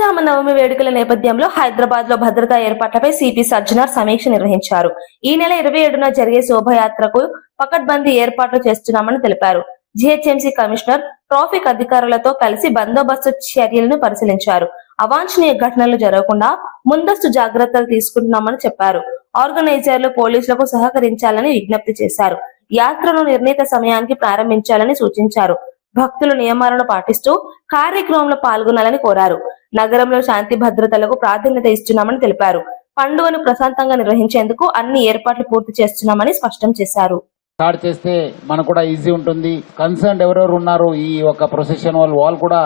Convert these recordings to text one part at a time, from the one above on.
శ్రీరామనవమి వేడుకల నేపథ్యంలో హైదరాబాద్ లో భద్రతా ఏర్పాట్లపై సిపి సజ్జనార్ సమీక్ష నిర్వహించారు. ఈ నెల 27న జరిగే శోభయాత్రకు పకడ్బందీ ఏర్పాట్లు చేస్తున్నామని తెలిపారు. జిహెచ్ఎంసీ కమిషనర్, ట్రాఫిక్ అధికారులతో కలిసి బందోబస్తు చర్యలను పరిశీలించారు. అవాంఛనీయ ఘటనలు జరగకుండా ముందస్తు జాగ్రత్తలు తీసుకుంటున్నామని చెప్పారు. ఆర్గనైజర్లు పోలీసులకు సహకరించాలని విజ్ఞప్తి చేశారు. యాత్రను నిర్ణీత సమయానికి ప్రారంభించాలని సూచించారు. భక్తులు నియమాలను పాటిస్తూ కార్యక్రమంలో పాల్గొనాలని కోరారు. నగరంలో శాంతి భద్రతలకు ప్రాధాన్యత ఇస్తున్నామని తెలిపారు. పండుగను ప్రశాంతంగా నిర్వహించేందుకు అన్ని ఏర్పాట్లు పూర్తి చేస్తున్నామని స్పష్టం చేశారు. స్టార్ట్ చేస్తే మనకు కూడా ఈజీ ఉంటుంది. కన్సర్న్ ఎవరెవరు ఉన్నారు ఈ ఒక ప్రొసెషన్ వాళ్ళు కూడా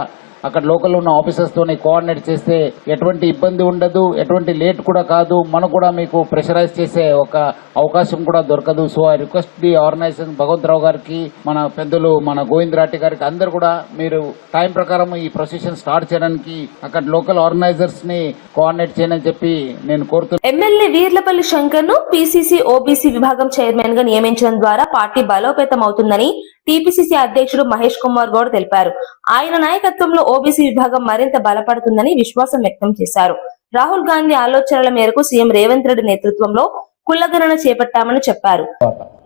అక్కడ లోకల్ ఉన్న ఆఫీసర్స్ తోని కోఆర్డినేట్ చేస్తే ఎటువంటి ఇబ్బంది ఉండదు, ఎటువంటి లేట్ కూడా కాదు, మనకు కూడా మీకు ప్రెషరైజ్ చేసే ఒక అవకాశం కూడా దొరకదు. So I request the organisation, Bhagavantarao గారికి, మన పెద్దలు, మన గోవిందరాటి గారికి అందరు కూడా మీరు టైం ప్రకారం ఈ ప్రొసెషన్ స్టార్ట్ చేయడానికి అక్కడ లోకల్ ఆర్గనైజర్స్ ని కోఆర్డినేట్ చేయని చెప్పి నేను కోరుతున్నాను. ఎమ్మెల్యే వీర్లపల్లి శంకర్ ను పిసిసి ఓబీసీ విభాగం చైర్మన్ గా నియమించడం ద్వారా పార్టీ బలోపేతం అవుతుందని టిపిసిసి అధ్యక్షుడు మహేష్ కుమార్ గౌడ్ తెలిపారు. ఆయన నాయకత్వంలో ఓబీసీ విభాగం మరింత బలపడుతుందని విశ్వాసం వ్యక్తం చేశారు. రాహుల్ గాంధీ ఆలోచనల మేరకు సీఎం రేవంత్ రెడ్డి నేతృత్వంలో కులగణన చేపట్టామని చెప్పారు.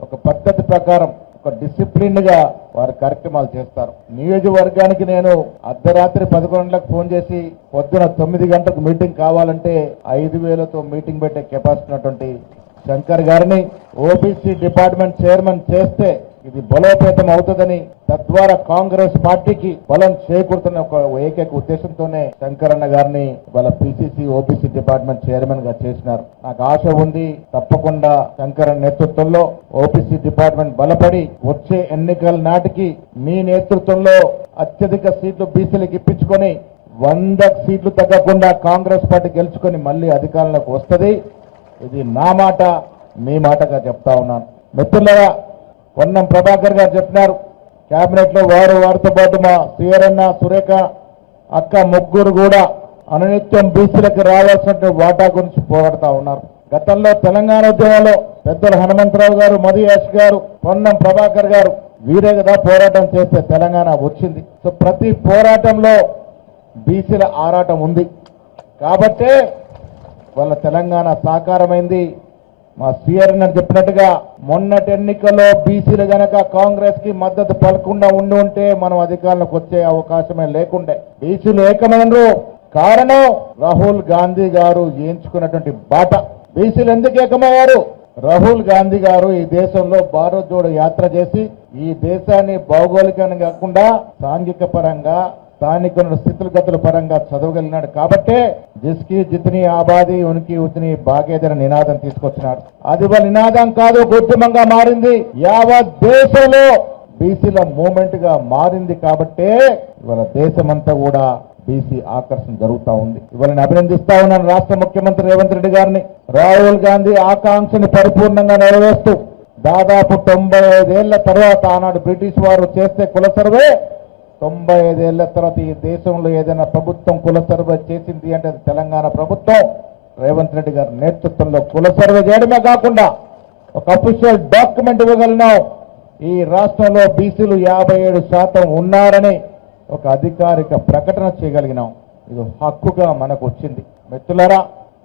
ఒక పద్ధతి ప్రకారం, ఒక డిసిప్లిన్ గా వారు కార్యక్రమాలు చేస్తారు. నియోజకవర్గానికి నేను అర్ధరాత్రి 11 గంటలకు ఫోన్ చేసి పొద్దున 9 గంటలకు మీటింగ్ కావాలంటే 5,000తో మీటింగ్ పెట్టే కెపాసిటీ ఉన్నటువంటి శంకర్ గారిని ఓబీసీ డిపార్ట్మెంట్ చైర్మన్ చేస్తే ఇది బలోపేతం అవుతుందని, తద్వారా కాంగ్రెస్ పార్టీకి బలం చేకూరుతున్న ఒక ఏకైక ఉద్దేశంతోనే శంకర్ అన్న గారిని వాళ్ళ పిసిసి ఓబీసీ డిపార్ట్మెంట్ చైర్మన్ గా చేసినారు. నాకు ఆశ ఉంది, తప్పకుండా శంకర్ అన్న నేతృత్వంలో ఓబీసీ డిపార్ట్మెంట్ బలపడి వచ్చే ఎన్నికల నాటికి మీ నేతృత్వంలో అత్యధిక సీట్లు బీసీలకు ఇప్పించుకొని 100 సీట్లు తగ్గకుండా కాంగ్రెస్ పార్టీ గెలుచుకొని మళ్ళీ అధికారంలోకి వస్తుంది. ఇది నా మాట, మీ మాటగా చెప్తా ఉన్నాను. మిత్రులారా, పొన్నం ప్రభాకర్ గారు చెప్పినారు కేబినెట్ లో వారితో పాటు మా సిఆర్ఎన్న, సురేఖ అక్క ముగ్గురు కూడా అనునిత్యం బీసీలకు రావాల్సిన వాటా గురించి పోరాడుతా ఉన్నారు. గతంలో తెలంగాణ ఉద్యమంలో పెద్దలు హనుమంతరావు గారు, మధుయాష్ గారు, పొన్నం ప్రభాకర్ గారు వీరే కదా పోరాటం చేస్తే తెలంగాణ వచ్చింది. సో ప్రతి పోరాటంలో బీసీల ఆరాటం ఉంది కాబట్టే వాళ్ళ తెలంగాణ సాకారమైంది. మా సిఆర్ఎన్ చెప్పినట్టుగా మొన్నటి ఎన్నికల్లో బీసీలు గనక కాంగ్రెస్ కి మద్దతు పలకుండా ఉంటే మనం అధికారంలోకి వచ్చే అవకాశమే లేకుండే. బీసీలు ఏకమైనరు కారణం రాహుల్ గాంధీ గారు ఎంచుకున్నటువంటి బాట. బీసీలు ఎందుకు ఏకమయ్యారు? రాహుల్ గాంధీ గారు ఈ దేశంలో భారత్ జోడో యాత్ర చేసి ఈ దేశాన్ని భౌగోళికంగా కాకుండా సాంఘిక పరంగా, స్థానిక స్థితులగతుల పరంగా చదవగలిగినాడు కాబట్టే జిస్కి జితని ఆబాది ఉనికి ఉతని బాగేదన నినాదం తీసుకొచ్చినాడు. అది వాళ్ళ నినాదం కాదు, ఉద్యమంగా మారింది. యావత్ దేశంలో బీసీల మూవ్మెంట్ గా మారింది కాబట్టే ఇవాళ దేశమంతా కూడా బీసీ ఆకర్షణ జరుగుతా ఉంది. ఇవాళ అభినందిస్తా ఉన్నాను రాష్ట్ర ముఖ్యమంత్రి రేవంత్ రెడ్డి గారిని. రాహుల్ గాంధీ ఆకాంక్షని పరిపూర్ణంగా నెరవేరుస్తూ దాదాపు 95 ఏళ్ల తర్వాత ఆనాడు బ్రిటిష్ వారు చేస్తే కుల సర్వే, 95 ఏళ్ల తర్వాత ఈ దేశంలో ఏదైనా ప్రభుత్వం కుల సర్వే చేసింది అంటే తెలంగాణ ప్రభుత్వం రేవంత్ రెడ్డి గారి నేతృత్వంలో కుల సర్వే చేయడమే కాకుండా ఒక అఫీషియల్ డాక్యుమెంట్ ఇవ్వగలిగినాం. ఈ రాష్ట్రంలో బీసీలు 57% ఉన్నారని ఒక అధికారిక ప్రకటన చేయగలిగినాం. ఇది హక్కుగా మనకు వచ్చింది. మిత్రులారా,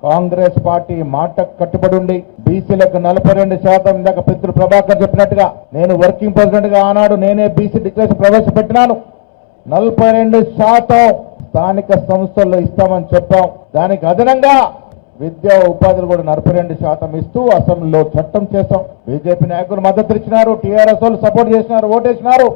కాంగ్రెస్ పార్టీ మాట కట్టుబడి ఉండి బీసీలకు 42%, ఇందాక పితృ ప్రభాకర్ చెప్పినట్టుగా నేను వర్కింగ్ ప్రెసిడెంట్ గా ఆనాడు నేనే బీసీ డిక్లరేషన్ ప్రవేశపెట్టినాను. 42% స్థానిక సంస్థల్లో ఇస్తామని చెప్పాం. దానికి అదనంగా విద్యా ఉపాధులు కూడా 42% ఇస్తూ అసెంబ్లీలో చట్టం చేశాం. బీజేపీ నాయకులు మద్దతు ఇచ్చినారు, టీఆర్ఎస్ వాళ్ళు సపోర్ట్ చేసినారు, ఓటేసినారు.